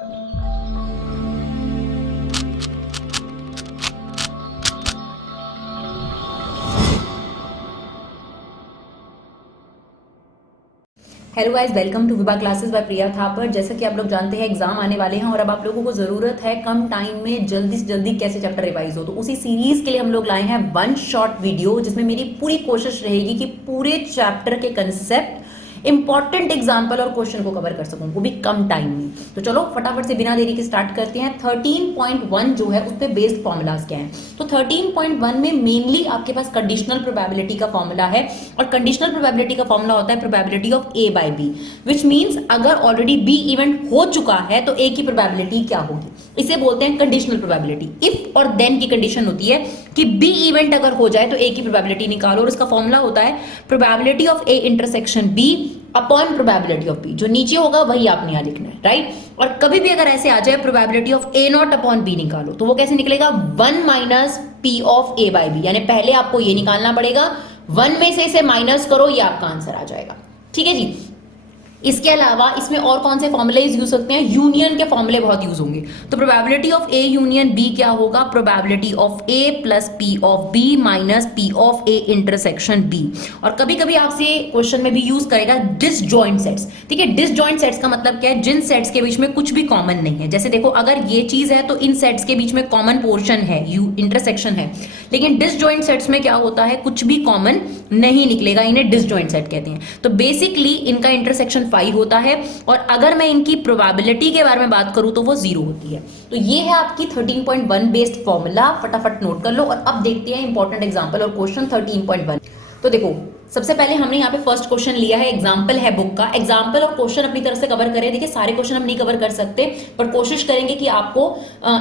Hello guys, welcome to Vibha classes by Priya Thapar. जैसा कि आप लोग जानते हैं एग्जाम आने वाले हैं और अब आप लोगों को जरूरत है कम टाइम में जल्दी से जल्दी कैसे चैप्टर रिवाइज हो। तो उसी सीरीज के लिए हम लोग लाए हैं वन शॉट वीडियो, जिसमें मेरी पूरी कोशिश रहेगी कि पूरे चैप्टर के कंसेप्ट, इंपॉर्टेंट एग्जाम्पल और क्वेश्चन को कवर कर सकूं, वो भी कम टाइम में। तो चलो फटाफट से बिना देरी के स्टार्ट करते हैं। 13.1 जो है उस पे बेस्ड फॉर्मूलाज क्या हैं। तो 13.1 में मेनली आपके पास कंडीशनल प्रोबेबिलिटी का फॉर्मूला है और कंडीशनल प्रोबेबिलिटी का फॉर्मूला होता है probability of A by B, which means अगर ऑलरेडी बी इवेंट हो चुका है तो ए की प्रोबेबिलिटी क्या होगी, इसे बोलते हैं कंडीशनल प्रोबेबिलिटी। इफ और देन की कंडीशन होती है कि बी इवेंट अगर हो जाए तो ए की प्रोबेबिलिटी निकालो, और इसका फॉर्मूला होता है probability of A intersection B upon probability of B. जो नीचे होगा वही आपने यहां लिखना है, राइट। और कभी भी अगर ऐसे आ जाए probability of A not upon B निकालो, तो वो कैसे निकलेगा, 1 minus P of A by B, यानी पहले आपको ये निकालना पड़ेगा, 1 में से इसे माइनस करो, ये आपका आंसर आ जाएगा। ठीक है जी। इसके अलावा इसमें और कौन से फॉर्मूले यूज सकते हैं, यूनियन के फॉर्मूले बहुत यूज होंगे। तो probability of A union B क्या होगा, probability of A plus P of B minus P of A intersection B. और कभी कभी आपसे क्वेश्चन में भी यूज करेगा डिसजॉइंट सेट्स। ठीक है, डिसजॉइंट सेट्स का मतलब क्या है, जिन सेट्स के बीच में कुछ भी कॉमन नहीं है। जैसे देखो, अगर ये चीज है तो इन सेट्स के बीच में कॉमन पोर्शन है, यू इंटरसेक्शन है, लेकिन डिसजॉइंट सेट्स में क्या होता है, कुछ भी कॉमन नहीं निकलेगा, इन्हें डिसजॉइंट सेट कहते हैं। तो बेसिकली इनका इंटरसेक्शन 5 होता है, और अगर मैं इनकी प्रोबेबिलिटी के बारे में बात करूं तो वो 0 होती है। तो ये है आपकी 13.1 बेस्ड फॉर्मूला, फटाफट नोट कर लो। और अब देखते हैं इंपॉर्टेंट एग्जांपल और क्वेश्चन 13.1। तो देखो, सबसे पहले हमने यहाँ पे फर्स्ट क्वेश्चन लिया है, एग्जाम्पल है बुक का। एग्जाम्पल और क्वेश्चन अपनी तरफ से कवर करें। देखिए, सारे क्वेश्चन हम नहीं कवर कर सकते, पर कोशिश करेंगे कि आपको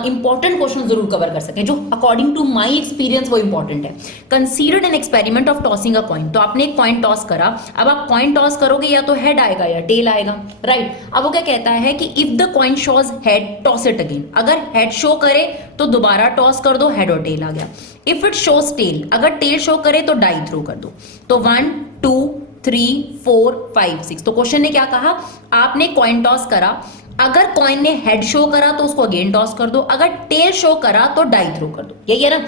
इंपॉर्टेंट क्वेश्चन जरूर कवर कर सकें, जो अकॉर्डिंग टू माई एक्सपीरियंस वो इंपॉर्टेंट है। Considered an experiment of tossing a coin. तो आपने एक कॉइन टॉस करा, अब आप कॉइन टॉस करोगे या तो हेड आएगा या टेल आएगा, राइट। अब वो क्या कहता है कि if the coin shows head toss it again. अगर हेड शो करे तो दोबारा टॉस कर दो, हेड और टेल आ गया। इफ इट शोज टेल, अगर टेल शो करे तो डाई थ्रो कर दो। तो 1 2 3 4 5 6। तो क्वेश्चन ने क्या कहा, आपने कॉइन टॉस करा, अगर कॉइन ने हेड शो करा तो उसको अगेन टॉस कर दो, अगर टेल शो करा तो डाई थ्रो कर दो, यही है ना।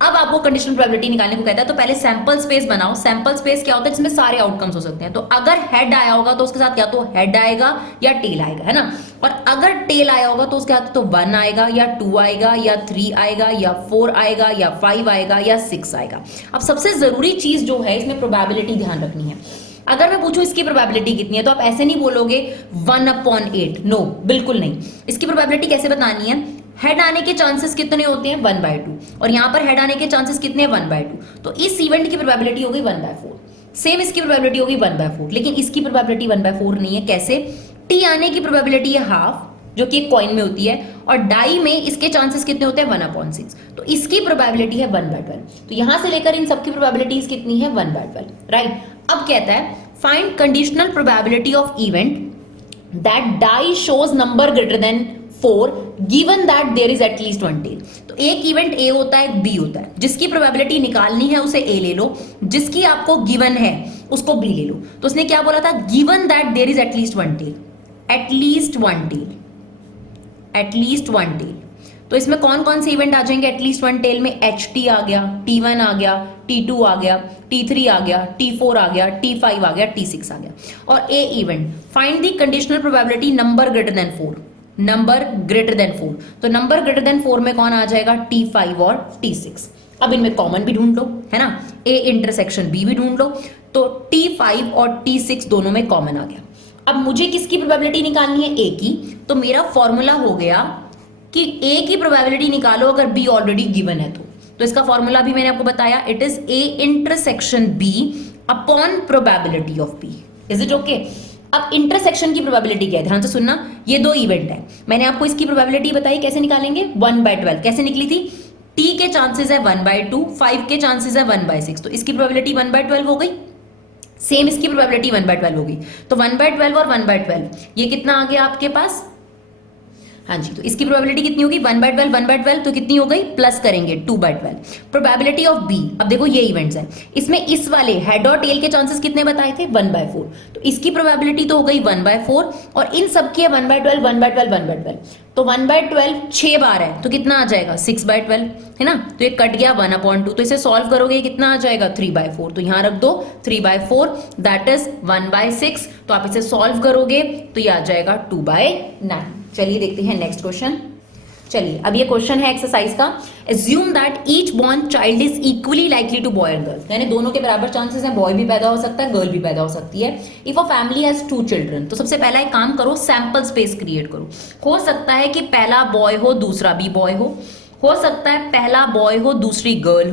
अब आपको कंडीशनल प्रोबेबिलिटी निकालने को कहता है, तो पहले सैंपल स्पेस बनाओ। सैंपल स्पेस क्या होता है, जिसमें सारे आउटकम्स हो सकते हैं। तो अगर हेड आया होगा तो उसके साथ या तो हेड आएगा या टेल आएगा, है ना। और अगर टेल आया होगा तो उसके साथ तो 1 आएगा या 2 आएगा या 3 आएगा या 4 आएगा या 5 आएगा या 6 आएगा। अब सबसे जरूरी चीज जो है इसमें प्रोबेबिलिटी ध्यान रखनी है। अगर मैं पूछूं इसकी प्रोबेबिलिटी कितनी है, तो आप ऐसे नहीं बोलोगे 1/8, नो, बिल्कुल नहीं। इसकी प्रोबेबिलिटी कैसे बतानी है, हेड आने के चांसेस कितने होते हैं, 1/2, और यहां पर हेड आने के चांसेस कितने हैं, 1/2। तो इस इवेंट की प्रोबेबिलिटी होगी 1/4। सेम इसकी प्रोबेबिलिटी होगी 1/4, लेकिन इसकी प्रोबेबिलिटी 1/4 नहीं है। कैसे, टी आने की प्रोबेबिलिटी है हाफ, जो कि एक कॉइन में होती है, और डाई में इसके चांसेस कितने होते हैं, 1/6। तो इसकी प्रोबेबिलिटी है 1/12। तो यहां से लेकर इन सबकी प्रोबेबिलिटीज कितनी है, 1/12, राइट। अब कहता है find conditional probability of event that die shows number greater than 4 given that there is at least 1 tail. तो एक इवेंट ए होता है, बी होता है, जिसकी प्रोबेबिलिटी निकालनी है उसे ए ले लो, जिसकी आपको गिवन है उसको बी ले लो। तो उसने क्या बोला था, given that there is at least 1 tail, at least 1 tail, at least 1 tail. तो इसमें कौन कौन से इवेंट आ जाएंगे एटलीस्ट 1 टेल में, HT आ गया, T1 आ गया, T2 आ गया, T3 आ गया, T4 आ गया, T5 आ गया, T6 आ गया। और a event, find the conditional probability number greater than 4, number greater than 4। तो नंबर ग्रेटर देन 4 में कौन आ जाएगा, T5 और T6। अब इनमें कॉमन भी ढूंढ लो, है ना, A इंटरसेक्शन B भी ढूंढ लो। तो T5 और T6 दोनों में कॉमन आ गया। अब मुझे किसकी प्रोबेबिलिटी निकालनी है, A की। तो मेरा फॉर्मूला हो गया कि A की प्रोबेबिलिटी निकालो अगर B ऑलरेडी गिवन है तो इसका फॉर्मूला भी मैंने आपको बताया, it is A intersection B upon probability of B। Is it okay. अब इंटरसेक्शन की प्रोबेबिलिटी क्या है, ध्यान से सुनना। ये दो इवेंट है, मैंने आपको इसकी प्रोबेबिलिटी बताई, कैसे निकालेंगे, 1/12। कैसे निकली थी, T के चांसेस है 1/2, 5 के चांसेस है 1/6। तो इसकी प्रोबेबिलिटी 1/12 हो गई। सेम इसकी प्रोबेबिलिटी 1/12 होगी। तो 1/12 और 1/12 ये कितना आ गया आपके पास, हाँ जी, तो इसकी प्रोबेबिलिटी कितनी होगी 1/12 1/12, तो कितनी हो गई प्लस करेंगे 2/12। प्रोबेबिलिटी ऑफ बी, अब देखो ये इवेंट्स है, इसमें इस वाले हेड और टेल के चांसेस कितने बताए थे 1/4, तो इसकी प्रोबेबिलिटी तो हो गई 1/4 और इन सब की है 1/12 1/12 1/12, तो 1/12 6 बार है तो कितना आ जाएगा 6/12 है ना, तो ये कट गया 1/2, तो इसे सॉल्व करोगे कितना आ जाएगा 3/4, तो यहां रख दो 3/4 दैट इज 1/6, तो आप इसे सॉल्व करोगे तो ये आ जाएगा 2/9। चलिए देखते हैं नेक्स्ट क्वेश्चन। चलिए अब ये क्वेश्चन है एक्सरसाइज का, assume that each born child is equally likely to boy and girl, यानी दोनों के बराबर चांसेस हैं, बॉय भी पैदा हो सकता है गर्ल भी पैदा हो सकती है। If a family has 2 children, तो सबसे पहला एक काम करो सैंपल स्पेस क्रिएट करो, हो सकता है कि पहला बॉय हो दूसरा भी बॉय हो सकता है पहला बॉय हो दूसरी गर्ल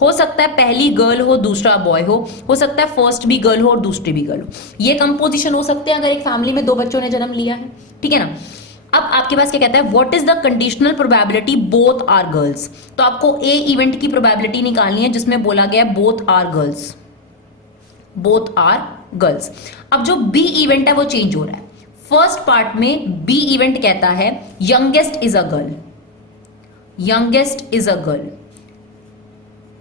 हो सकता है पहली गर्ल हो दूसरा बॉय हो सकता है फर्स्ट भी गर्ल हो और दूसरी भी गर्ल हो, ये कंपोजिशन हो सकते हैं अगर एक फैमिली में 2 बच्चों ने जन्म लिया है, ठीक है ना। अब आपके पास क्या कहता है what is the conditional probability both are girls, तो आपको ए इवेंट की प्रोबेबिलिटी निकालनी है जिसमें बोला गया है बोथ आर गर्ल्स। अब जो बी इवेंट है वो चेंज हो रहा है, फर्स्ट पार्ट में बी इवेंट कहता है यंगेस्ट इज अ गर्ल,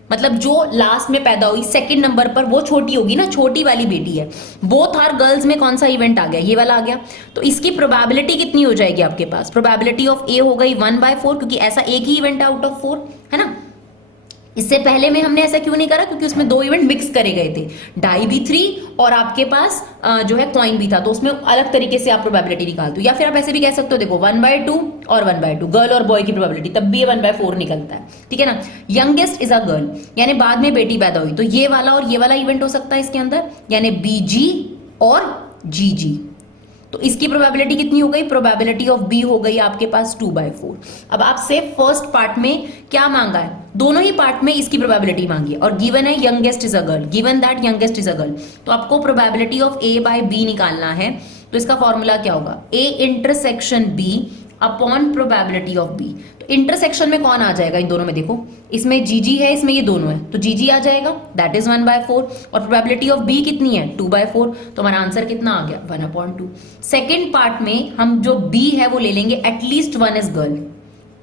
मतलब जो लास्ट में पैदा हुई सेकंड नंबर पर वो छोटी होगी ना, छोटी वाली बेटी है। बोथ आर गर्ल्स में कौन सा इवेंट आ गया, ये वाला आ गया, तो इसकी प्रोबेबिलिटी कितनी हो जाएगी आपके पास, प्रोबेबिलिटी ऑफ ए हो गई 1/4, क्योंकि ऐसा एक ही इवेंट आउट ऑफ 4 है ना। इससे पहले में हमने ऐसा क्यों नहीं करा, क्योंकि उसमें 2 इवेंट मिक्स करे गए थे, डाई भी 3 और आपके पास जो है कॉइन भी था, तो उसमें अलग तरीके से आप प्रोबेबिलिटी निकालते हो, या फिर आप ऐसे भी कह सकते हो देखो 1/2 और 1/2 गर्ल और बॉय की प्रोबेबिलिटी, तब भी ये 1/4 निकलता है, ठीक है ना। यंगेस्ट इज अ गर्ल यानी बाद में बेटी पैदा हुई, तो ये वाला और ये वाला इवेंट हो सकता है इसके अंदर, यानी BG और GG, तो इसकी प्रोबेबिलिटी कितनी हो गई, प्रोबेबिलिटी ऑफ बी हो गई आपके पास 2/4। अब आपसे फर्स्ट पार्ट में क्या मांगा है, दोनों ही पार्ट में इसकी प्रोबेबिलिटी मांगी है और गिवन है youngest is a girl, given that youngest is a girl, तो आपको प्रोबेबिलिटी ऑफ A/B निकालना है, तो इसका फॉर्मूला क्या होगा A intersection B upon probability of B, तो इंटरसेक्शन में कौन आ जाएगा इन दोनों में, देखो इसमें GG है इसमें ये दोनों है, तो GG आ जाएगा दैट इज 1/4 और प्रोबेबिलिटी ऑफ B कितनी है 2/4, तो हमारा आंसर कितना आ गया 1/2। सेकेंड पार्ट में हम जो B है वो ले लेंगे at least 1 is girl,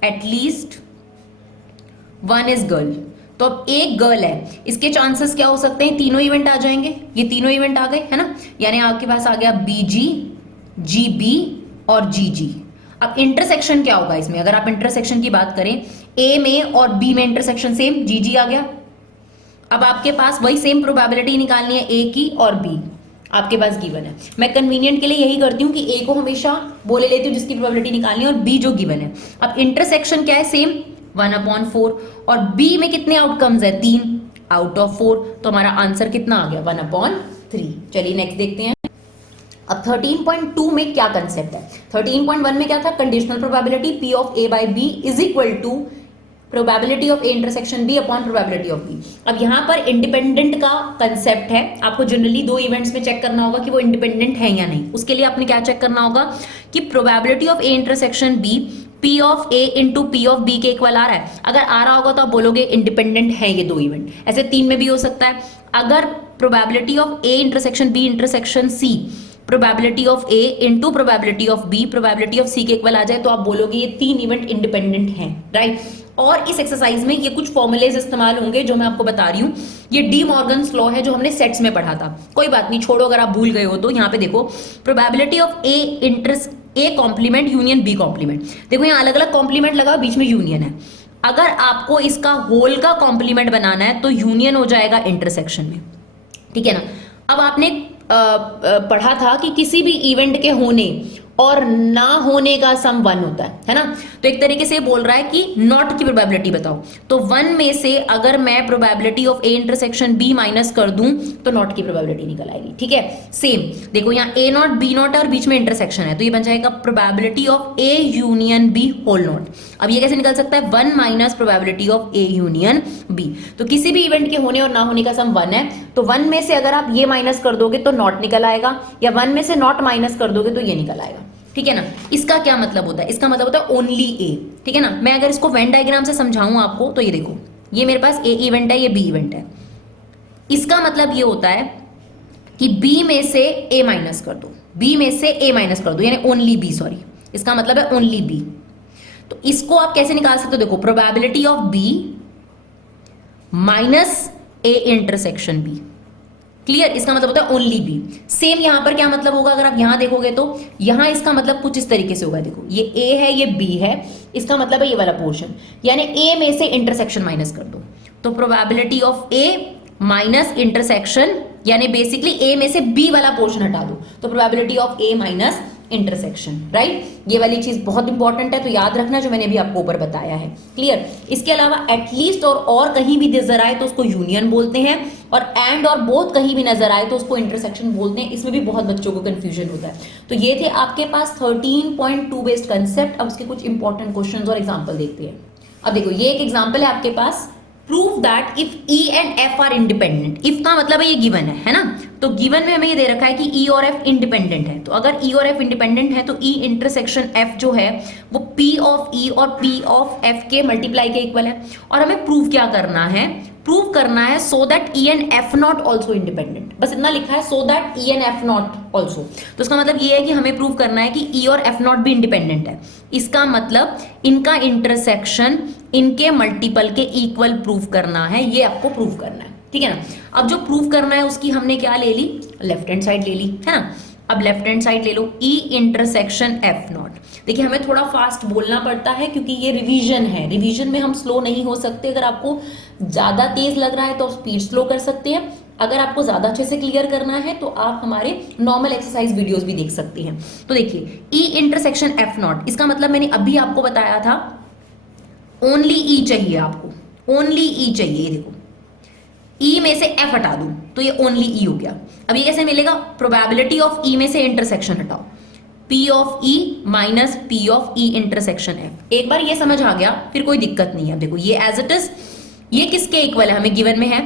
at least 1 is girl, तो अब एक गर्ल है, इसके चांसेस क्या हो सकते हैं, तीनों इवेंट आ जाएंगे, ये तीनों इवेंट आ गए है ना, यानी आपके पास आ गया BG GB और GG। अब इंटरसेक्शन क्या होगा इसमें, अगर आप इंटरसेक्शन की बात करें A में और B में इंटरसेक्शन सेम GG आ गया। अब आपके पास वही सेम प्रोबेबिलिटी निकालनी है A की और B आपके पास गिवन है, मैं कन्वीनियंट के लिए यही करती हूँ कि A को हमेशा बोले लेती हूँ जिसकी प्रोबेबिलिटी निकालनी है और B जो गिवन है। अब इंटरसेक्शन क्या है सेम 1/4 और B में कितने आउटकम्स है 3 आउट ऑफ 4, तो हमारा आंसर कितना आ गया 1/3। चलिए नेक्स्ट देखते हैं। अब 13.2 में क्या कंसेप्ट है, 13.1 में क्या था, conditional probability P of A/B is equal to probability of A intersection B upon probability of B। अब यहां पर इंडिपेंडेंट का कंसेप्ट है, आपको जनरली 2 इवेंट्स में चेक करना होगा कि वो इंडिपेंडेंट है या नहीं, उसके लिए आपने क्या चेक करना होगा कि probability of A intersection B P of A into P of B के इक्वल आ रहा है, अगर आ रहा होगा तो आप बोलोगे इंडिपेंडेंट है ये 2 इवेंट, ऐसे 3 में भी हो सकता है। अगर probability of A intersection B intersection C probability of A into probability of B probability of C के इक्वल आ जाए तो आप बोलोगे ये 3 इवेंट इंडिपेंडेंट हैं, राइट। और इस एक्सरसाइज में ये कुछ फॉर्मूलेज इस्तेमाल होंगे जो मैं आपको बता रही हूँ, ये डी मॉर्गन्स लॉ है जो हमने सेट्स में पढ़ा था, कोई बात नहीं छोड़ो अगर आप भूल गए हो तो। यहाँ पे देखो probability of A complement union B complement, देखो यहाँ अलग अलग कॉम्प्लीमेंट लगा बीच में यूनियन है, अगर आपको इसका होल का कॉम्प्लीमेंट बनाना है तो यूनियन हो जाएगा इंटरसेक्शन में, ठीक है ना। अब आपने पढ़ा था कि किसी भी इवेंट के होने और ना होने का सम 1 होता है ना, तो एक तरीके से बोल रहा है कि नॉट की प्रोबेबिलिटी बताओ, तो 1 में से अगर मैं probability of A intersection B minus कर दूं तो नॉट की प्रोबेबिलिटी निकल आएगी, ठीक है। सेम देखो यहाँ A0 B0 और बीच में इंटरसेक्शन है तो ये बन जाएगा probability of A union B whole not. अब ये कैसे निकल सकता है 1 minus probability of A union B, तो किसी भी इवेंट के होने और ना होने का सम 1 है, तो 1 में से अगर आप ये माइनस कर दोगे तो नॉट निकल आएगा, या 1 में से नॉट माइनस कर दोगे तो ये निकल आएगा, ठीक है ना। इसका क्या मतलब होता है, इसका मतलब होता है ओनली A, ठीक है ना। मैं अगर इसको वेन डायग्राम से समझाऊं आपको तो ये देखो ये मेरे पास A इवेंट है, ये B इवेंट है, इसका मतलब ये होता है कि B में से A माइनस कर दो, B में से A माइनस कर दो, यानी ओनली B, सॉरी इसका मतलब है ओनली बी। तो इसको आप कैसे निकाल सकते हो, देखो probability of B minus A intersection B, clear, इसका मतलब होता है ओनली बी। सेम यहां पर क्या मतलब होगा, अगर आप यहां देखोगे तो यहां इसका मतलब कुछ इस तरीके से होगा, देखो ये ए है ये बी है, इसका मतलब है ये वाला पोर्शन, यानी ए में से इंटरसेक्शन माइनस कर दो, तो probability of A minus intersection, यानी बेसिकली ए में से बी वाला पोर्शन हटा दो, तो probability of A minus intersection, right. ये वाली चीज बहुत इंपॉर्टेंट है, तो याद रखना जो मैंने अभी आपको ऊपर बताया है, क्लियर। इसके अलावा एटलीस्ट और कहीं भी नजर आए तो उसको यूनियन बोलते हैं, और एंड और बोथ कहीं भी नजर आए तो उसको इंटरसेक्शन बोलते हैं। इसमें भी बहुत बच्चों को कंफ्यूजन होता है। तो ये थे आपके पास 13.2 बेस्ड कंसेप्ट। अब उसके कुछ इंपॉर्टेंट क्वेश्चंस और एग्जांपल देखते हैं। अब देखो ये एक एग्जांपल है आपके पास, prove that if E and F are independent. If का मतलब है ये गिवन है ना, तो गिवन में हमें ये दे रखा है कि ई और एफ इंडिपेंडेंट है। तो अगर ई और एफ इंडिपेंडेंट है तो ई इंटरसेक्शन एफ जो है वो पी ऑफ ई और पी ऑफ एफ के मल्टीप्लाई के इक्वल है। और हमें प्रूव क्या करना है, प्रूव करना है so that E and F not also independent, बस इतना लिखा है, so that E and F not also. तो इसका मतलब ये है कि हमें प्रूव करना है कि ई और एफ नॉट भी इंडिपेंडेंट है। इसका मतलब इनका इंटरसेक्शन इनके मल्टीपल के इक्वल प्रूव करना है, ये आपको प्रूव करना है, ठीक है ना। अब जो प्रूव करना है उसकी हमने क्या ले ली, लेफ्ट हैंड साइड ले ली, है ना। अब लेफ्ट हैंड साइड ले लो, ई इंटरसेक्शन एफ नॉट। देखिए हमें थोड़ा फास्ट बोलना पड़ता है क्योंकि ये रिवीजन है, रिवीजन में हम स्लो नहीं हो सकते। अगर आपको ज्यादा तेज लग रहा है तो स्पीड स्लो कर सकते हैं, अगर आपको ज्यादा अच्छे से क्लियर करना है तो आप हमारे नॉर्मल एक्सरसाइज वीडियोस भी देख सकते हैं। तो देखिए ई इंटरसेक्शन एफ नॉट, इसका मतलब मैंने अभी आपको बताया था ओनली ई चाहिए, आपको ओनली ई चाहिए। देखो ई में से एफ हटा दूं तो ये ओनली ई हो गया। अब ये कैसे मिलेगा, प्रोबेबिलिटी ऑफ ई में से इंटरसेक्शन हटाओ, P of E minus P of E intersection F. एक बार ये समझ आ गया फिर कोई दिक्कत नहीं है। देखो ये एज इट इज, ये किसके इक्वल है, हमें गिवन में है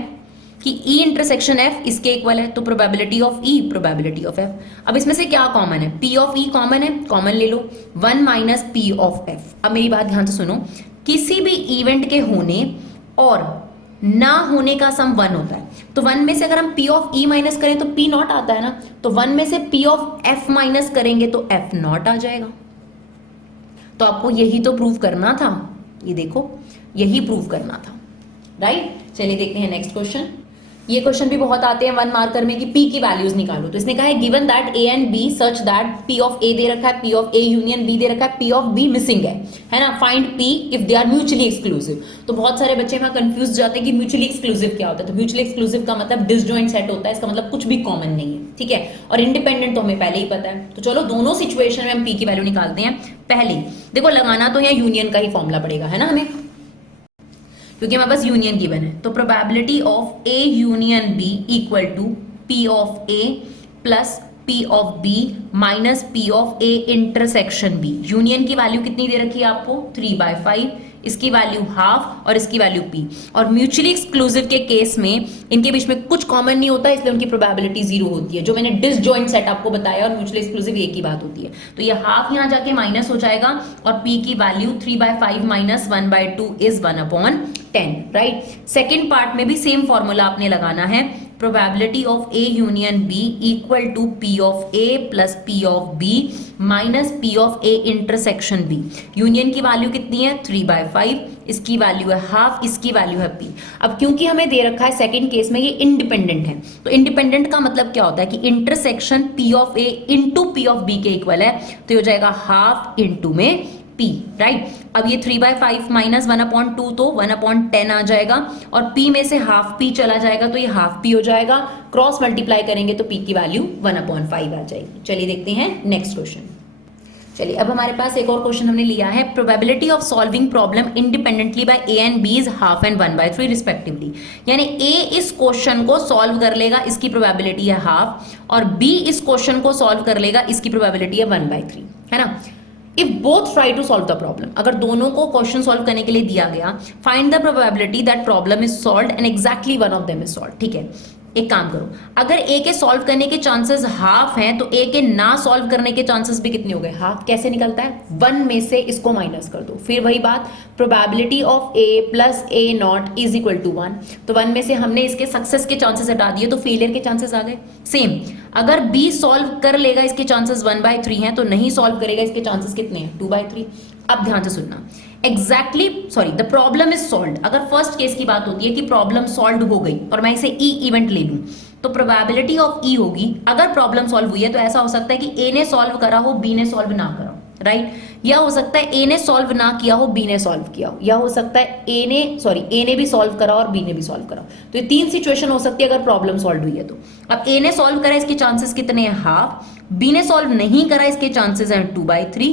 कि ई इंटरसेक्शन एफ इसके इक्वल है, तो probability of E probability of F. अब इसमें से क्या कॉमन है, पी ऑफ ई कॉमन है, कॉमन ले लो, 1 माइनस पी ऑफ एफ। अब मेरी बात ध्यान से सुनो, किसी भी इवेंट के होने और ना होने का सम 1 होता है। तो 1 में से अगर हम पी ऑफ ई माइनस करें तो पी नॉट आता है ना, तो 1 में से पी ऑफ एफ माइनस करेंगे तो एफ नॉट आ जाएगा। तो आपको यही तो प्रूव करना था, ये देखो यही प्रूव करना था, राइट। चलिए देखते हैं नेक्स्ट क्वेश्चन। ये क्वेश्चन भी बहुत आते हैं 1 मार्कर में कि पी की वैल्यूज निकालो। तो इसने कहा है given that A and B such that P of A दे रखा है, P of A union B दे रखा है, पी ऑफ बी मिसिंग है ना। Find P if they are mutually exclusive. तो बहुत सारे बच्चे वहां कंफ्यूज जाते हैं कि म्यूचुअली एक्सक्लूसिव क्या होता है। तो म्यूचुअली एक्सक्लूसिव का मतलब डिसजॉइंट सेट होता है, इसका मतलब कुछ भी कॉमन नहीं है, ठीक है। और इंडिपेंडेंट तो हमें पहले ही पता है। तो चलो दोनों सिचुएशन में हम पी की वैल्यू निकालते हैं। पहले देखो लगाना तो यहाँ यूनियन का ही फॉर्मूला पड़ेगा, है ना हमें, क्योंकि हमारे पास यूनियन गिवन है। तो probability of A union B equal to P of A plus P of B minus P of A intersection B. Union की वैल्यू कितनी दे रखी है आपको, 3/5, इसकी वैल्यू हाफ और इसकी वैल्यू पी। और म्यूचुअली एक्सक्लूसिव के केस में इनके बीच में कुछ कॉमन नहीं होता, इसलिए उनकी प्रोबेबिलिटी 0 होती है। जो मैंने डिसजॉइंट सेट आपको बताया और म्यूचुअली एक्सक्लूसिव एक ही बात होती है। तो ये हाफ यहां जाके माइनस हो जाएगा और पी की value 3/5 minus 1/2 is 1/10, right. Second part में भी सेम फॉर्मूला आपने लगाना है, probability of A union B equal to P of A plus P of B minus P of A intersection B. Union की वैल्यू कितनी है, 3/5, इसकी वैल्यू है हाफ, इसकी वैल्यू है पी। अब क्योंकि हमें दे रखा है सेकंड केस में ये इंडिपेंडेंट है, तो इंडिपेंडेंट का मतलब क्या होता है कि intersection P of A into P of B के इक्वल है, तो हो जाएगा हाफ इंटू में पी, राइट। अब ये 3/5 माइनस 1/2 तो 1/10 आ जाएगा और p में से हाफ p चला जाएगा तो ये हाफ p हो जाएगा। क्रॉस मल्टीप्लाई करेंगे तो p की वैल्यू 1/5 आ जाएगी। चलिए देखते हैं नेक्स्ट क्वेश्चन। चलिए अब हमारे पास एक और क्वेश्चन हमने लिया है, probability of solving problem independently by A and B is half and 1/3 respectively. यानी ए इस क्वेश्चन को सॉल्व कर लेगा, इसकी प्रोबेबिलिटी है हाफ, और बी इस क्वेश्चन को सॉल्व कर लेगा, इसकी प्रोबेबिलिटी है 1/3, है ना। If both try to solve the problem, अगर दोनों को क्वेश्चन सॉल्व करने के लिए दिया गया, find the probability that problem is solved and exactly one of them is solved. ठीक है, एक काम करो, अगर ए के सॉल्व करने के चांसेस हाफ हैं तो ए के ना सॉल्व करने के चांसेस भी कितने हो गए, हाफ। कैसे निकलता है, 1 में से इसको माइनस कर दो, फिर वही बात, probability of A plus A not is equal to 1। तो 1 में से हमने इसके सक्सेस के चांसेस हटा दिए तो फेलियर के चांसेस आ गए। सेम अगर B सॉल्व कर लेगा इसके चांसेस 1/3 हैं, तो नहीं सॉल्व करेगा इसके चांसेस कितने हैं 2/3। अब ध्यान से सुनना, द प्रॉब्लम इज सॉल्व्ड। अगर फर्स्ट केस की बात होती है कि प्रॉब्लम सॉल्व हो गई और मैं इसे ई इवेंट ले लूं, तो प्रोबेबिलिटी ऑफ ई होगी, अगर प्रॉब्लम सॉल्व हुई है तो ऐसा हो सकता है कि ए ने सॉल्व करा हो, बी ने सॉल्व ना करा हो, राइट? या हो सकता है ए ने सॉल्व ना किया हो, बी ने सॉल्व किया हो, या हो सकता है ए ने भी सॉल्व करा और बी ने भी सॉल्व करा। तो ये 3 सिचुएशन हो सकती है अगर प्रॉब्लम सॉल्व हुई है तो। अब ए ने सॉल्व करा, इसके चांसेस कितने हैं हाफ, बी ने सॉल्व नहीं करा, इसके चांसेस हैं 2/3,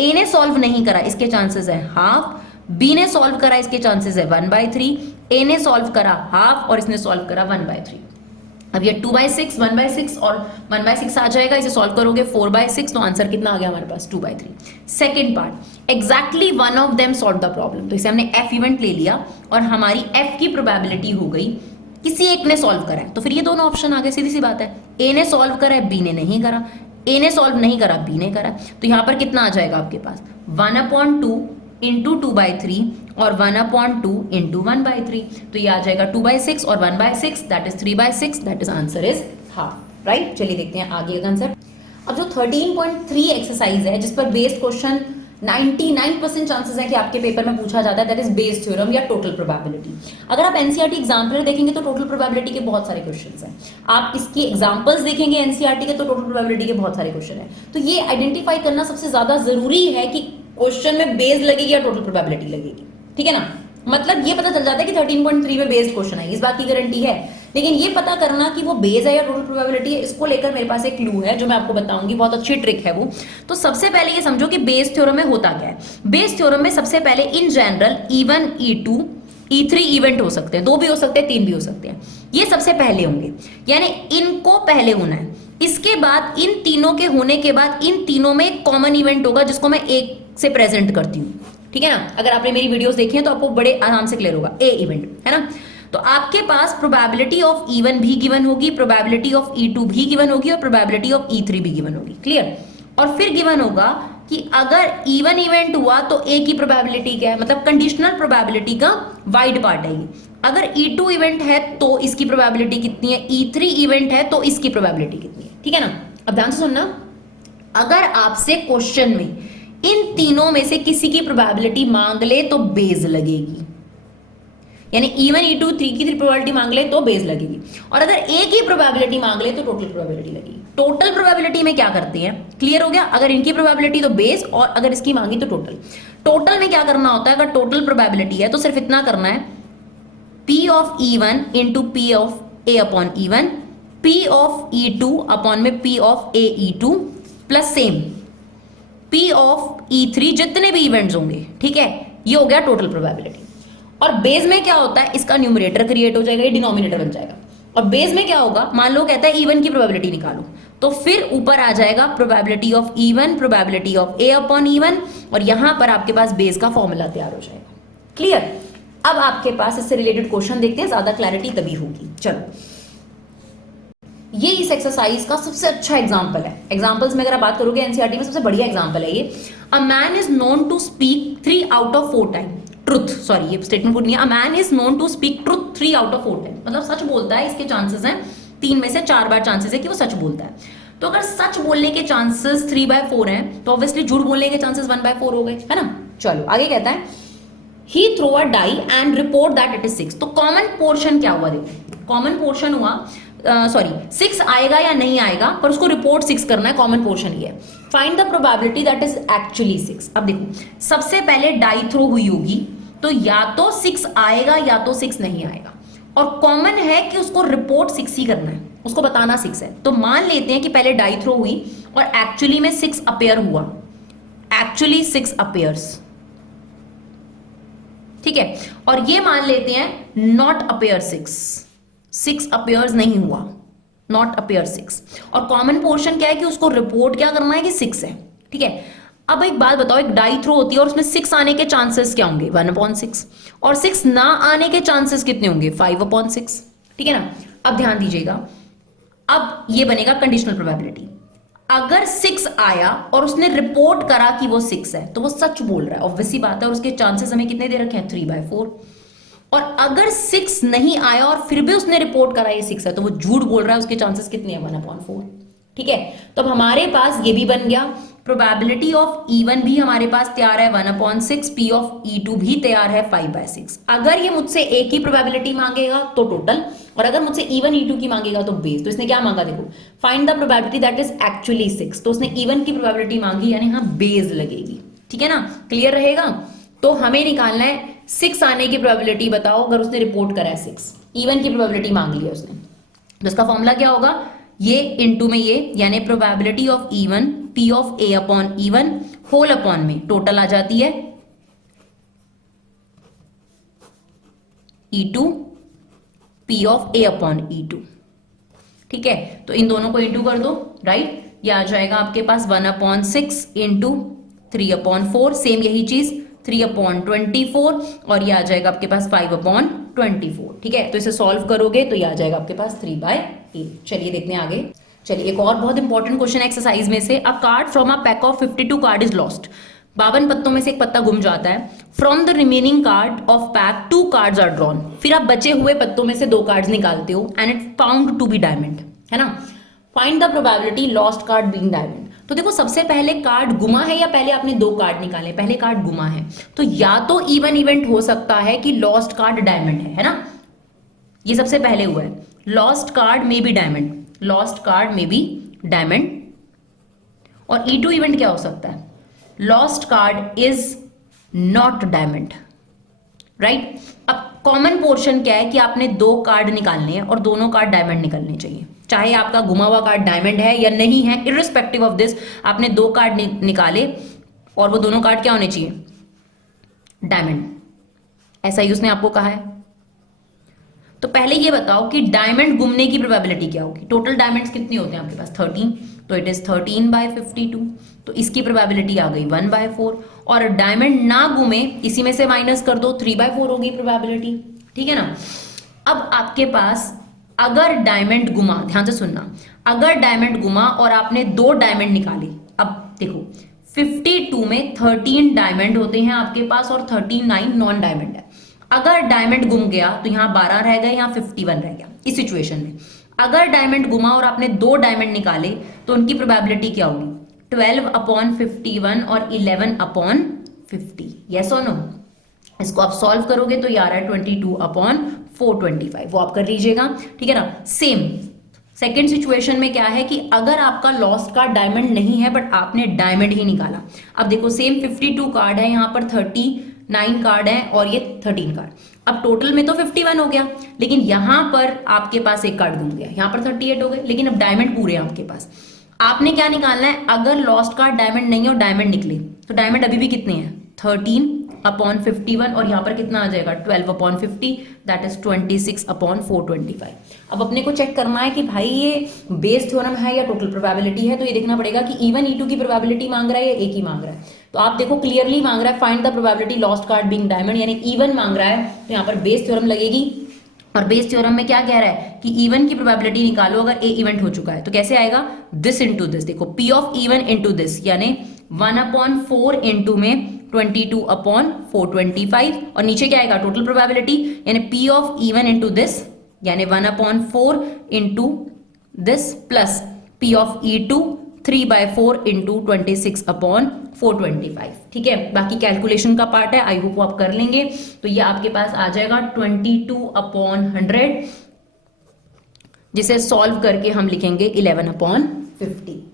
ए ने सॉल्व नहीं करा, इसके चांसेस है हाफ, बी ने सॉल्व करा, इसके चांसेस है 1/3, ए ने सॉल्व करा हाफ और इसने सॉल्व करा 1/3। अब ये 2/6, 1/6 और 1/6 आ जाएगा, इसे सॉल्व करोगे 4/6, तो आंसर कितना आ गया हमारे पास 2/3। Second part, exactly one of them solve the problem. तो इसे हमने एफ इवेंट ले लिया और हमारी एफ की प्रोबेबिलिटी हो गई किसी एक ने सॉल्व करा है, तो फिर ये दोनों ऑप्शन आ गए, सीधी सी बात है। ए ने सॉल्व करा है, बी ने नहीं करा, ए ने सॉल्व नहीं करा, बी ने करा, तो यहां पर कितना आ जाएगा आपके पास 1/2 इंटू 2/3 और 1/2 इंटू 1/3, तो ये आ जाएगा 2/6 और 1/6, that is 3/6, that is answer is half, right? चलिए देखते हैं आगे का आंसर। अब जो 13.3 एक्सरसाइज है जिस पर बेस्ड क्वेश्चन 99% चांसेस है कि आपके पेपर में पूछा जाता है, दैट इज बेस थ्योरम या टोटल प्रोबेबिलिटी। अगर आप एनसीईआरटी एग्जाम्पलर देखेंगे तो टोटल प्रोबेबिलिटी के बहुत सारे क्वेश्चंस हैं। आप इसकी एग्जांपल्स देखेंगे एनसीईआरटी के तो टोटल प्रोबेबिलिटी के बहुत सारे क्वेश्चन हैं। तो ये आइडेंटिफाई करना सबसे ज्यादा जरूरी है कि क्वेश्चन में बेस लगेगी या टोटल प्रोबेबिलिटी लगेगी, ठीक है ना? मतलब ये पता चल जाता है कि 13.3 में बेस्ड क्वेश्चन है, इस बात की गारंटी है, लेकिन ये पता करना कि वो बेस है या टोटल प्रोबेबिलिटी है, इसको लेकर मेरे पास एक क्लू है जो मैं आपको बताऊंगी, बहुत अच्छी ट्रिक है वो। तो सबसे पहले ये समझो कि बेस थ्योरम में होता क्या है। बेस थ्योरम में सबसे पहले in general E1, E2, E3 event हो सकते हैं, 2 भी हो सकते हैं, 3 भी हो सकते हैं, ये सबसे पहले होंगे, यानी इनको पहले होना है। इसके बाद इन तीनों के होने के बाद इन तीनों में एक कॉमन इवेंट होगा जिसको मैं एक से प्रेजेंट करती हूँ, ठीक है ना? अगर आपने मेरी वीडियोस देखी हैं तो आपको बड़े आराम से क्लियर होगा, ए इवेंट है ना। तो आपके पास प्रोबेबिलिटी ऑफ E1 भी गिवन होगी, प्रोबेबिलिटी ऑफ E2 भी गिवन होगी और प्रोबेबिलिटी ऑफ E3 भी गिवन होगी, क्लियर? और फिर गिवन होगा कि अगर E1 इवेंट हुआ तो ए की प्रोबेबिलिटी क्या है, मतलब कंडीशनल प्रोबेबिलिटी का वाइड पार्ट है ये। अगर E2 इवेंट है तो इसकी प्रोबेबिलिटी कितनी है, E3 इवेंट है तो इसकी प्रोबेबिलिटी कितनी है, ठीक है ना? अब ध्यान से सुनना, अगर आपसे क्वेश्चन में इन तीनों में से किसी की प्रोबेबिलिटी मांग ले तो बेस लगेगी, यानी E1, E2, 3 की प्रोबेबिलिटी मांग ले तो बेस लगेगी, और अगर ए की प्रोबेबिलिटी मांग ले तो टोटल प्रोबेबिलिटी लगेगी। टोटल प्रोबेबिलिटी में क्या करते हैं, क्लियर हो गया? अगर इनकी प्रोबेबिलिटी तो बेस और अगर इसकी मांगी तो टोटल। टोटल में क्या करना होता है, अगर टोटल प्रोबेबिलिटी है तो सिर्फ इतना करना है, P of E1 into P of A upon E1, P of E2 upon में P of A E2 plus same P of E3 जितने भी इवेंट्स होंगे, ठीक है? ये हो गया टोटल प्रोबेबिलिटी। और बेस में क्या होता है, इसका न्यूमरेटर क्रिएट हो जाएगा, ये डिनोमिनेटर बन जाएगा। और बेस में क्या होगा, मान लो कहता है E1 की प्रोबेबिलिटी निकालो, तो फिर ऊपर आ जाएगा probability of E1, probability of A upon E1, और यहां पर आपके पास बेस का फॉर्मूला तैयार हो जाएगा, क्लियर? अब आपके पास इससे रिलेटेड क्वेश्चन देखते हैं, ज्यादा क्लैरिटी तभी होगी। चलो, ये इस एक्सरसाइज का सबसे अच्छा एग्जांपल है। एग्जांपल्स में अगर आप बात करोगे एनसीईआरटी में सबसे बढ़िया एग्जांपल है ये। A man is known to speak 3 out of 4 time truth, sorry ये स्टेटमेंट पूरी नहीं है। A man is known to speak truth 3 out of 4 time, मतलब सच बोलता है, इसके चांसेस हैं 3 में से 4 बार चांसेस है कि वो सच बोलता है। तो अगर सच बोलने के चांसेस 3/4 हैं तो ऑब्वियसली झूठ बोलने के चांसेस 1/4 हो गए, है ना? चलो आगे कहता है, he throw a die and report that it is 6। तो कॉमन पोर्शन क्या हुआ, देखो कॉमन पोर्शन हुआ, 6 आएगा या नहीं आएगा, पर उसको रिपोर्ट 6 करना है, कॉमन पोर्शन ये है। Find the probability that is actually 6। अब देखो सबसे पहले डाई थ्रो हुई होगी तो या तो 6 आएगा या तो 6 नहीं आएगा, और कॉमन है कि उसको रिपोर्ट 6 ही करना है, उसको बताना 6 है। तो मान लेते हैं कि पहले डाई थ्रो हुई और एक्चुअली में 6 अपेयर हुआ, एक्चुअली 6 अपेयर्स, ठीक है? और ये मान लेते हैं नॉट अपेयर 6 अपेयर्स नहीं हुआ, नॉट अपेयर 6। और कॉमन पोर्शन क्या है कि उसको रिपोर्ट क्या करना है कि 6 है, ठीक है? अब एक बात बताओ, एक डाई थ्रो होती है और उसमें 6 आने के चांसेस क्या होंगे, 1/6, और 6 ना आने के चांसेस कितने होंगे, 5/6, ठीक है ना? अब ध्यान दीजिएगा, अब ये बनेगा कंडीशनल प्रोबेबिलिटी। अगर 6 आया और उसने रिपोर्ट करा कि वो 6 है तो वो सच बोल रहा है, ऑब्वियसली बात है, और उसके चांसेस हमें कितने दे रखे हैं, 3/4। और अगर 6 नहीं आया और फिर भी उसने रिपोर्ट करा ये 6 है तो वो झूठ बोल रहा है, उसके चांसेस कितने हैं, 1/4। ठीक है, तो अब हमारे पास ये भी बन गया, प्रोबेबिलिटी ऑफ E1 भी हमारे पास तैयार है 1/6, P ऑफ E2 भी तैयार है 5/6। अगर ये मुझसे एक ही प्रोबेबिलिटी मांगेगा तो टोटल, और अगर मुझसे E1 E2 की मांगेगा तो बेस। तो इसने क्या मांगा, देखो find the probability that is actually 6, तो उसने E1 की प्रोबेबिलिटी मांगी, यानी हाँ बेस लगेगी। ठीक है ना, क्लियर रहेगा। तो हमें निकालना है 6 आने की प्रोबेबिलिटी बताओ, अगर उसने रिपोर्ट करा है 6, E1 की प्रोबेबिलिटी मांग लिया उसने, तो इसका फॉर्मूला क्या होगा, ये इनटू में ये, यानी probability of E1 P of A upon E1 whole upon में टोटल आ जाती है E2 P of A upon E2। ठीक है, तो इन दोनों को इंटू कर दो, राइट, ये आ जाएगा आपके पास 1/6 इंटू 3/4, सेम यही चीज 3/24, और ये आ जाएगा आपके पास 5/24। ठीक है, तो इसे सॉल्व करोगे तो ये आ जाएगा आपके पास 3/8। चलिए देखते हैं आगे। चलिए एक और बहुत इंपॉर्टेंट क्वेश्चन एक्सरसाइज में से, a card from a pack of 52 card is lost. 52 पत्तों में से एक पत्ता गुम जाता है। From the remaining card of pack 2 cards are drawn. फिर आप बचे हुए पत्तों में से 2 कार्ड्स निकालते हो, and it found to be diamond, है ना। Find the probability lost card being diamond. तो देखो सबसे पहले कार्ड गुमा है, या पहले आपने 2 कार्ड निकाले, पहले कार्ड गुमा है, तो या तो इवन इवेंट हो सकता है कि लॉस्ट कार्ड डायमंड है ना, ये सबसे पहले हुआ है, लॉस्ट कार्ड में बी डायमंड, लॉस्ट कार्ड में बी डायमंड। और E2 इवेंट क्या हो सकता है, lost card is not diamond, right. अब कॉमन पोर्शन क्या है कि आपने 2 कार्ड निकालने हैं और दोनों कार्ड डायमंड निकलने चाहिए, चाहे आपका गुमा हुआ कार्ड डायमंड है या नहीं है, इररिस्पेक्टिव ऑफ दिस आपने 2 कार्ड निकाले और वो दोनों कार्ड क्या होने चाहिए, डायमंड। ऐसा ही उसने आपको कहा है। तो पहले ये बताओ कि डायमंड गुमने की प्रोबेबिलिटी क्या होगी। टोटल डायमंड्स कितने होते हैं आपके पास, 13, तो इट इज 13/52, तो इसकी प्रोबेबिलिटी आ गई 1/4। और डायमंड ना गुमे, इसी में से माइनस कर दो, 3/4 होगी प्रोबेबिलिटी। ठीक है ना। अब आपके पास अगर डायमंड गुमा, ध्यान से सुनना, अगर डायमंड गुमा और आपने 2 डायमंड निकाले, अब देखो 52 में 13 डायमंड होते हैं आपके पास और 39 नॉन डायमंड है। अगर डायमंड गुम गया तो यहां 12 रह गए, यहां 51 रह गया। इस सिचुएशन में अगर डायमंड गुमा और आपने 2 डायमंड निकाले तो उनकी प्रोबेबिलिटी क्या होगी, 12/51 और 11/50। यस और नो। इसको आप सॉल्व करोगे तो ये आ रहा है 22/425, वो आप कर लीजिएगा। ठीक है ना। सेम सेकेंड सिचुएशन में क्या है कि अगर आपका लॉस्ट कार्ड डायमंड नहीं है बट आपने डायमंड ही निकाला। अब देखो सेम 52 कार्ड है, यहाँ पर 39 कार्ड है और ये 13 कार्ड। अब टोटल में तो 51 हो गया, लेकिन यहां पर आपके पास एक कार्ड घूम गया, यहां पर 38 हो गए, लेकिन अब डायमंड पूरे हैं आपके पास। आपने क्या निकालना है, अगर लॉस्ट कार्ड डायमंड नहीं है और डायमंड निकले तो डायमंड अभी भी कितने हैं, 13/51, और यहां पर कितना आ जाएगा 12/50, दैट इज 26/425। अब अपने को चेक करना है कि भाई ये बेस थ्योरम है या टोटल प्रोबेबिलिटी है। तो ये देखना पड़ेगा कि E1 E2 की प्रोबेबिलिटी मांग रहा है या एक ही मांग रहा है। तो आप देखो क्लियरली मांग रहा है find the probability lost card being diamond, यानी E1 मांग रहा है, तो यहाँ पर बेस थ्योरम लगेगी। और बेस थ्योरम में क्या कह रहा है कि E1 की प्रोबेबिलिटी निकालो अगर A इवेंट हो चुका है। तो कैसे आएगा, दिस इंटू दिस, देखो P of E1 into this, यानी 1/4 इंटू में 22/425, और नीचे क्या आएगा टोटल प्रोबेबिलिटी, यानी P of E1 into this, यानी 1/4 into this plus P of E2 3/4 into 26/425। ठीक है, बाकी कैलकुलेशन का पार्ट है, आई होप वो आप कर लेंगे। तो ये आपके पास आ जाएगा 22/100, जिसे सॉल्व करके हम लिखेंगे 11/50,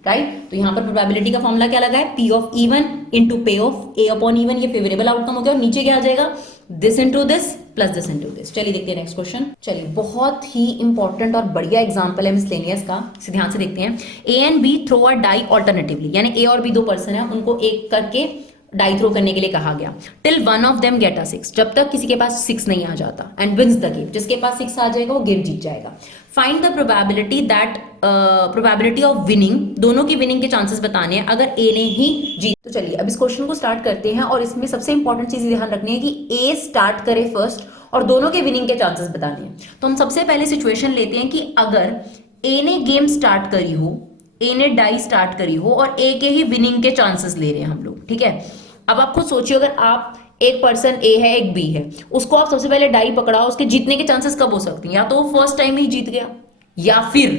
राइट। तो यहां पर प्रोबेबिलिटी का फॉर्मूला क्या लगा है, P ऑफ E1 इंटू पे ऑफ A अपॉन E1, ये फेवरेबल आउटकम हो गया, और नीचे क्या आ जाएगा, this into this plus this into this. चलिए देखते हैं नेक्स्ट क्वेश्चन। चलिए बहुत ही इंपॉर्टेंट और बढ़िया एग्जांपल है मिसलेनियस का, इसे ध्यान से देखते हैं। A एंड B throw a die alternatively, यानी A और B 2 पर्सन है, उनको एक करके डाई थ्रो करने के लिए कहा गया। Till one of them get a 6, जब तक किसी के पास 6 नहीं आ जाता, एंड विंस द गेम, जिसके पास 6 आ जाएगा वो गेम जीत जाएगा। Find the probability that probability of winning, दोनों की विनिंग के चांसेस बताने हैं अगर A ने ही जीत। तो चलिए अब इस क्वेश्चन को स्टार्ट करते हैं, और इसमें सबसे इंपॉर्टेंट चीज ध्यान रखनी है कि A स्टार्ट करे फर्स्ट और दोनों के विनिंग के चांसेस बताने हैं। तो हम सबसे पहले सिचुएशन लेते हैं कि अगर A ने गेम स्टार्ट करी हो, A ने डाई स्टार्ट करी हो और A के ही विनिंग के चांसेस ले रहे हैं हम लोग। ठीक है, अब आप खुद सोचिए, अगर आप एक पर्सन A है एक B है, उसको आप सबसे पहले डाई पकड़ाओ, उसके जीतने के चांसेस कब हो सकते हैं, या तो वो फर्स्ट टाइम ही जीत गया, या फिर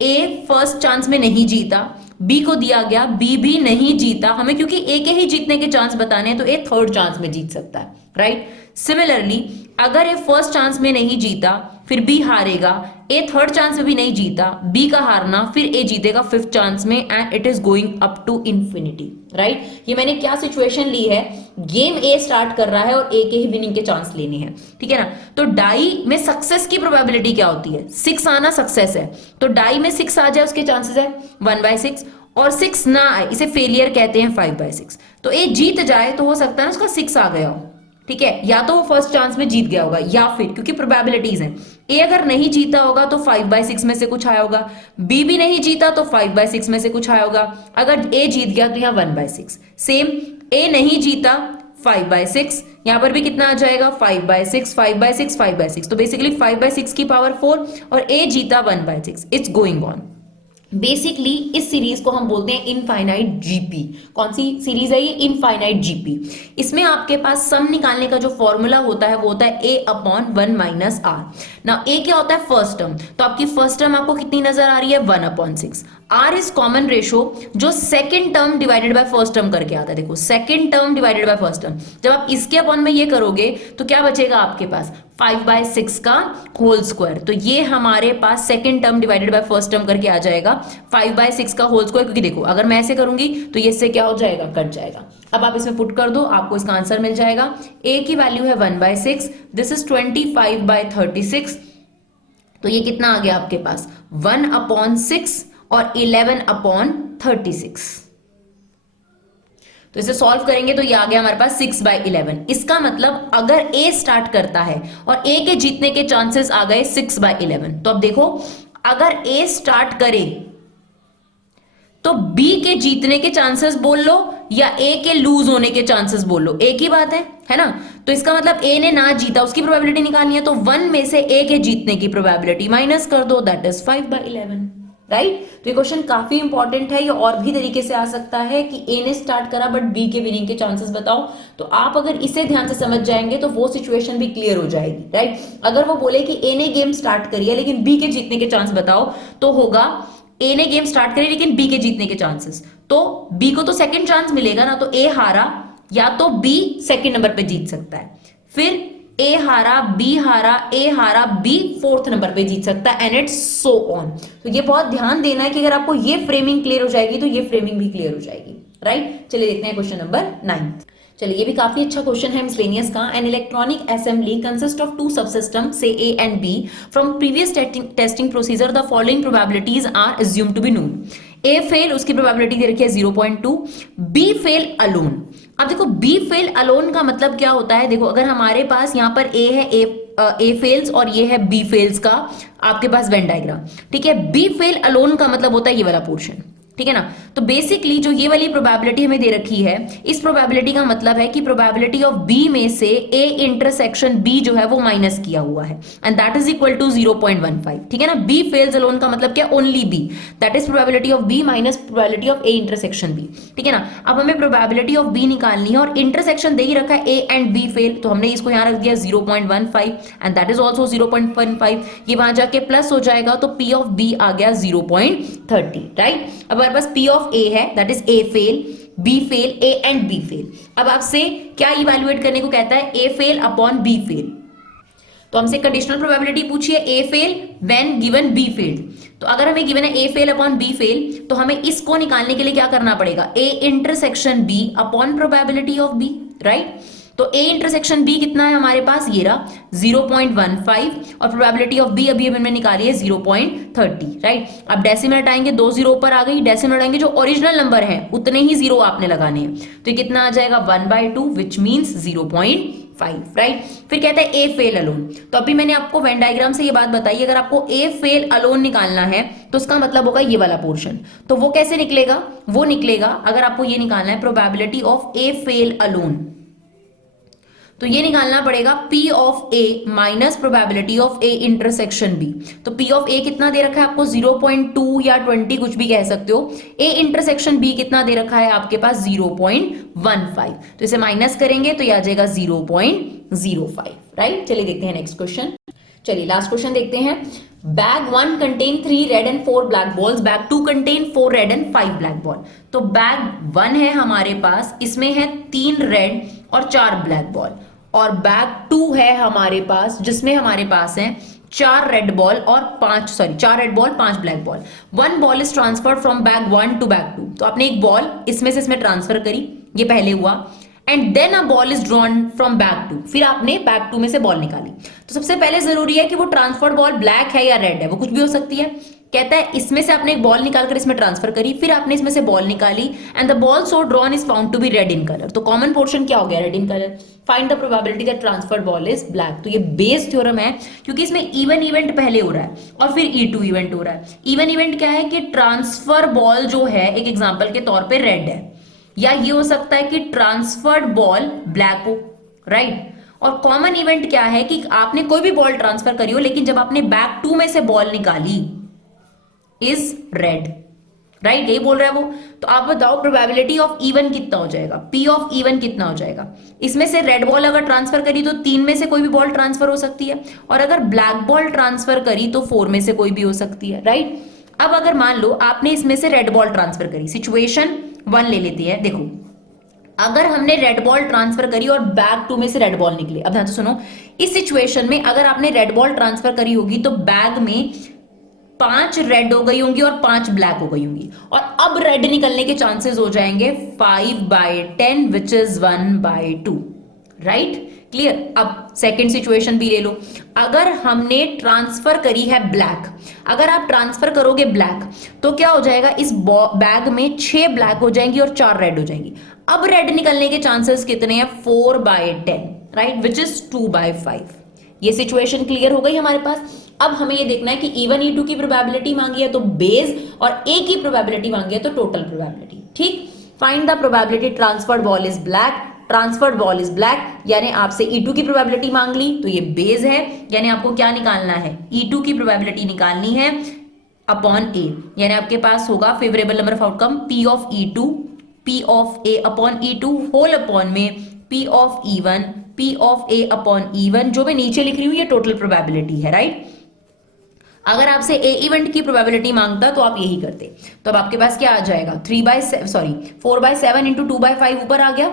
ए फर्स्ट चांस में नहीं जीता, बी को दिया गया, बी भी नहीं जीता, हमें क्योंकि ए के ही जीतने के चांस बताने हैं तो ए थर्ड चांस में जीत सकता है, राइट। सिमिलरली अगर ए फर्स्ट चांस में नहीं जीता फिर बी हारेगा, ए थर्ड चांस में भी नहीं जीता, बी का हारना, फिर ए जीतेगा फिफ्थ चांस में, and it is going up to infinity, right. ये मैंने क्या सिचुएशन ली है, गेम ए स्टार्ट कर रहा है और ए के ही विनिंग के चांस लेने हैं, ठीक है ना। तो डाई में सक्सेस की प्रोबेबिलिटी क्या होती है, 6 आना सक्सेस है, तो डाई में 6 आ जाए उसके चांसेस है 1/6, और 6 ना आए इसे फेलियर कहते हैं 5/6। तो ए जीत जाए तो हो सकता है ना उसका 6 आ गया हो, ठीक है, या तो वो फर्स्ट चांस में जीत गया होगा, या फिर क्योंकि प्रोबेबिलिटीज हैं, ए अगर नहीं जीता होगा तो 5/6 में से कुछ आया होगा, बी भी नहीं जीता तो 5/6 में से कुछ आया होगा, अगर ए जीत गया तो यहाँ 1/6। सेम ए नहीं जीता 5/6, यहां पर भी कितना आ जाएगा 5/6 5/6 5/6, तो बेसिकली 5/6 की पावर 4, और ए जीता 1/6। It's going on. बेसिकली इस सीरीज को हम बोलते हैं इनफाइनाइट जीपी। कौन सी सीरीज है ये, इनफाइनाइट जीपी। इसमें आपके पास सम निकालने का जो फॉर्मूला होता है वो होता है a/1 - r। ना a क्या होता है, फर्स्ट टर्म, तो आपकी फर्स्ट टर्म आपको कितनी नजर आ रही है 1/6। r इज कॉमन रेशो जो second term divided by first term करके आता है। देखो second term divided by first term, जब आप इसके अपॉन में ये करोगे तो क्या बचेगा आपके पास 5/6 का होल स्क्वायर। तो ये हमारे पास second term divided by first term करके आ जाएगा 5/6 का होल स्क्वायर, क्योंकि देखो अगर मैं ऐसे करूंगी तो ये इससे क्या हो जाएगा, कट जाएगा। अब आप इसमें पुट कर दो, आपको इसका आंसर मिल जाएगा। a की वैल्यू है 1/6, दिस इज 25/36, तो ये कितना आ गया आपके पास 1/6 और 11/36। तो इसे सॉल्व करेंगे तो ये आ गया हमारे पास 6/11। इसका मतलब अगर a स्टार्ट करता है और a के जीतने के चांसेस आ गए 6/11, तो अब देखो अगर a स्टार्ट करे तो b के जीतने के चांसेस बोल लो या a के लूज होने के चांसेस बोल लो, एक ही बात है ना। तो इसका मतलब a ने ना जीता उसकी प्रोबेबिलिटी निकालनी है, तो 1 में से a के जीतने की प्रोबेबिलिटी माइनस कर दो, दैट इज 5/11, राइट। तो ये क्वेश्चन काफी इंपॉर्टेंट है। ये और भी तरीके से आ सकता है कि ए ने स्टार्ट करा बट बी के विनिंग के चांसेस बताओ, तो आप अगर इसे ध्यान से समझ जाएंगे तो वो सिचुएशन भी क्लियर हो जाएगी, राइट। अगर वो बोले कि ए ने गेम स्टार्ट करी है लेकिन बी के जीतने के चांस बताओ, तो होगा ए ने गेम स्टार्ट करी लेकिन बी के जीतने के चांसेस, तो बी को तो सेकंड चांस मिलेगा ना, तो ए हारा या तो बी सेकंड नंबर पे जीत सकता है, फिर ए हारा, बी हारा, ए हारा, बी फोर्थ नंबर पे जीत सकता है, एंड इट्स सो ऑन। तो ये बहुत ध्यान देना है कि अगर आपको ये फ्रेमिंग क्लियर हो जाएगी तो ये फ्रेमिंग भी क्लियर हो जाएगी, राइट। चलिए देखते हैं क्वेश्चन नंबर 9। चलिए ये भी काफी अच्छा क्वेश्चन है मिसलेनियस का। An electronic assembly consist of 2 subsystem से A and B, from previous testing procedure the following probabilities are assumed to be known. A fail, उसकी प्रोबेबिलिटी दे रखी है 0.2, बी फेल अलोन। अब देखो बी फेल अलोन का मतलब क्या होता है, देखो अगर हमारे पास यहाँ पर ए है, ए फेल्स और ये है बी फेल्स का आपके पास वेन डायग्राम, ठीक है। बी फेल अलोन का मतलब होता है ये वाला पोर्शन, ठीक है ना। तो बेसिकली जो ये वाली प्रोबेबिलिटी हमें दे रखी है, इस प्रोबेबिलिटी का मतलब है कि प्रोबेबिलिटी ऑफ बी में से ए इंटरसेक्शन बी जो है वो माइनस किया हुआ है, and that is equal to 0.15, ठीक है ना। बी फेल्स अलोन का मतलब क्या, only B, that is probability of B minus probability of A intersection B, ठीक है ना। अब हमें प्रोबेबिलिटी ऑफ बी निकालनी है और इंटरसेक्शन दे ही रखा है ए एंड बी फेल, तो हमने इसको यहां रख दिया 0.15 एंड दैट इज ऑल्सो 0.15, ये वहां जाके प्लस हो जाएगा, तो पी ऑफ बी आ गया 0.30, राइट। अब हमारे पास P ऑफ A है, that is A fail, B fail, A एंड B फेल। अब आपसे क्या इवैल्यूएट करने को कहता है, A fail upon B fail. तो हमसे कंडीशनल प्रोबेबिलिटी पूछी है A fail when given B fail. तो अगर हमें गिवन है A fail upon B fail, तो हमें इसको निकालने के लिए क्या करना पड़ेगा, A intersection B upon probability of B, right. तो A इंटरसेक्शन B कितना है हमारे पास, ये रहा 0.15, और प्रोबेबिलिटी ऑफ B अभी हमने निकाली है 0.30, राइट। अब डेसिमल हटाएंगे, 2 जीरो ऊपर आ गई, डेसिमल हटाएंगे जो ओरिजिनल नंबर है उतने ही जीरो आपने लगाने हैं, तो ये कितना आ जाएगा 1/2 विच मीन्स 0.5, राइट। फिर कहता है ए फेल अलोन, तो अभी मैंने आपको वेन डायग्राम से ये बात बताई, अगर आपको ए फेल अलोन निकालना है तो उसका मतलब होगा ये वाला पोर्शन। तो वो कैसे निकलेगा, वो निकलेगा अगर आपको ये निकालना है probability of A fail alone, तो ये निकालना पड़ेगा P of A minus probability of A intersection B। तो P ऑफ A कितना दे रखा है आपको, 0.2 या 20 कुछ भी कह सकते हो। A इंटरसेक्शन B कितना दे रखा है आपके पास 0.15, तो इसे माइनस करेंगे तो ये आ जाएगा 0.05, राइट। चलिए देखते हैं नेक्स्ट क्वेश्चन। चलिए लास्ट क्वेश्चन देखते हैं। Bag 1 contain 3 red and 4 black balls, bag 2 contain 4 red and 5 black ball. तो बैग 1 है हमारे पास, इसमें है 3 रेड और 4 ब्लैक बॉल, और बैग 2 है हमारे पास जिसमें हमारे पास है 4 रेड बॉल और 4 red ball 5 black ball. 1 ball is transferred from bag 1 to bag 2। तो आपने एक बॉल इसमें से इसमें ट्रांसफर करी, ये पहले हुआ, and then a ball is drawn from bag 2, फिर आपने बैग 2 में से बॉल निकाली। तो सबसे पहले जरूरी है कि वो ट्रांसफर्ड बॉल ब्लैक है या रेड है, वो कुछ भी हो सकती है। कहता है इसमें से आपने एक बॉल निकालकर इसमें ट्रांसफर करी, फिर आपने इसमें से बॉल निकाली, and the ball so drawn is found to be red in colour. तो कॉमन पोर्शन क्या हो गया, red in colour. Find the probability that transferred ball is black. तो ये बेस थ्योरम है, क्योंकि इसमें इवन इवेंट पहले हो रहा है और फिर E2 इवेंट हो रहा है। इवन इवेंट क्या है कि ट्रांसफर बॉल जो है एक एग्जाम्पल के तौर पर रेड है, या ये हो सकता है कि ट्रांसफर्ड बॉल ब्लैक हो, राइट। और कॉमन इवेंट क्या है कि आपने कोई भी बॉल ट्रांसफर करी हो, लेकिन जब आपने बैग 2 में से बॉल निकाली इज रेड, राइट, यही बोल रहा है वो। तो आप बताओ प्रोबेबिलिटी ऑफ इवन कितना हो जाएगा, पी ऑफ इवन कितना हो जाएगा। इसमें से रेड बॉल अगर ट्रांसफर करी तो 3 में से कोई भी बॉल ट्रांसफर हो सकती है, और अगर ब्लैक बॉल ट्रांसफर करी तो 4 में से कोई भी हो सकती है, राइट। अब अगर मान लो आपने इसमें से रेड बॉल ट्रांसफर करी, सिचुएशन 1 ले लेती है। देखो अगर हमने रेड बॉल ट्रांसफर करी और बैग 2 में से रेड बॉल निकले, अब ध्यान से सुनो, इस सिचुएशन में अगर आपने रेड बॉल ट्रांसफर करी होगी तो बैग में 5 रेड हो गई होंगी और 5 ब्लैक हो गई होंगी, और अब रेड निकलने के चांसेस हो जाएंगे 5/10 विच इज 1/2, राइट, क्लियर। अब सेकंड सिचुएशन भी ले लो। अगर हमने ट्रांसफर करी है ब्लैक, अगर आप ट्रांसफर करोगे ब्लैक तो क्या हो जाएगा, इस बैग में 6 ब्लैक हो जाएंगी और 4 रेड हो जाएंगी। अब रेड निकलने के चांसेस कितने हैं, 4/10, राइट, विच इज 2/5। ये सिचुएशन क्लियर हो गई हमारे पास। अब हमें ये देखना है कि इवन E2 की प्रोबेबिलिटी मांगी है तो बेस, और ए की प्रोबेबिलिटी मांगी है तो टोटल प्रोबेबिलिटी, ठीक। Find the probability transferred ball is black, transferred ball is black, यानी आपसे E2 की प्रोबेबिलिटी मांग ली तो ये बेस है, यानी आपको क्या निकालना है, E2 की प्रोबेबिलिटी निकालनी है अपॉन ए, यानी आपके पास होगा favourable number of outcome P of E2, P of A upon E2 whole upon में P of E1, P of A upon E1। जो मैं नीचे लिख रही हूं ये टोटल प्रोबेबिलिटी है, राइट। अगर आपसे ए इवेंट की प्रोबेबिलिटी मांगता तो आप यही करते। तो अब आपके पास क्या आ जाएगा, 4/7 इंटू 2/5 ऊपर आ गया,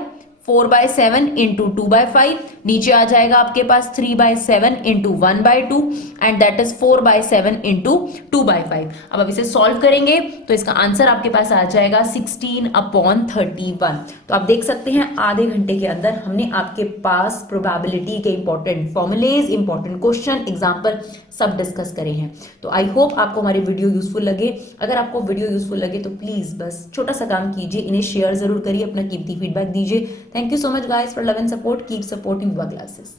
4/7 इंटू 2/5, नीचे आ जाएगा आपके पास 3/7 into 1/2, and that is 4/7 into 2/5। अब इसे सॉल्व करेंगे तो इसका आंसर आपके पास आ जाएगा 16/31। तो आप देख सकते हैं आधे घंटे के अंदर हमने आपके पास प्रोबेबिलिटी के important formulas, important question, example सब डिस्कस करे हैं। तो आई होप आपको हमारी वीडियो यूजफुल लगे। अगर आपको वीडियो यूजफुल लगे तो प्लीज बस छोटा सा काम कीजिए, इन्हें शेयर जरूर करिए, अपना कीमती फीडबैक दीजिए। Thank you so much guys for love and support. Keep supporting Viva Classes.